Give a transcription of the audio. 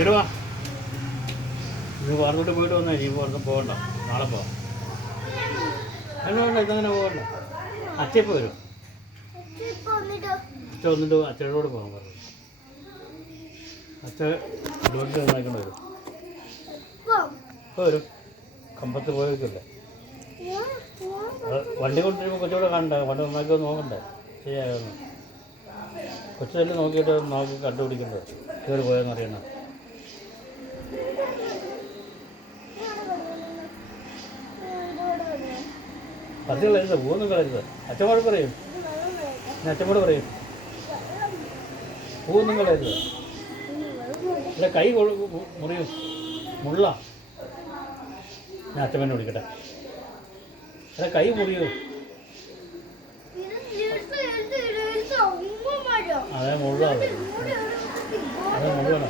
ഇടുവാ ഇത് പുറത്തോട്ട് പോയിട്ട് വന്നാൽ ഇനി പുറത്ത് പോകണ്ട നാളെ പോവാം വേണ്ട ഇതങ്ങനെ പോകണ്ട അച്ഛപ്പോൾ വരും അച്ഛൻ വന്നിട്ട് അച്ഛനോട് പോകാൻ പറഞ്ഞു അച്ഛൻ ഡോക്ടർ നന്നായിക്കൊണ്ട് വരും ഇപ്പോൾ വരും കമ്പത്ത് പോയേക്കില്ലേ വണ്ടി കൊണ്ടുവരുമ്പോൾ കൊച്ചുകൂടെ കാണണ്ട വണ്ടി നന്നാക്കി നോക്കണ്ടേ ചെയ്യാമെന്ന് കൊച്ചു തന്നെ നോക്കിയിട്ട് നോക്കി കണ്ടുപിടിക്കേണ്ടത് കയറി പോയെന്ന് അറിയണം പത്തി കളയരുത് പൂവൊന്നും കളയരുത് അച്ഛനോട് പറയും അച്ഛനോട് പറയും പൂവൊന്നും കളയരുത് അല്ല കൈ മുറിയും മുള്ള ഞാൻ അച്ഛമ്മനെ വിളിക്കട്ടെ അല്ല കൈ മുറിയൂ അതെ മുള്ള അതെ മുഴുവനോ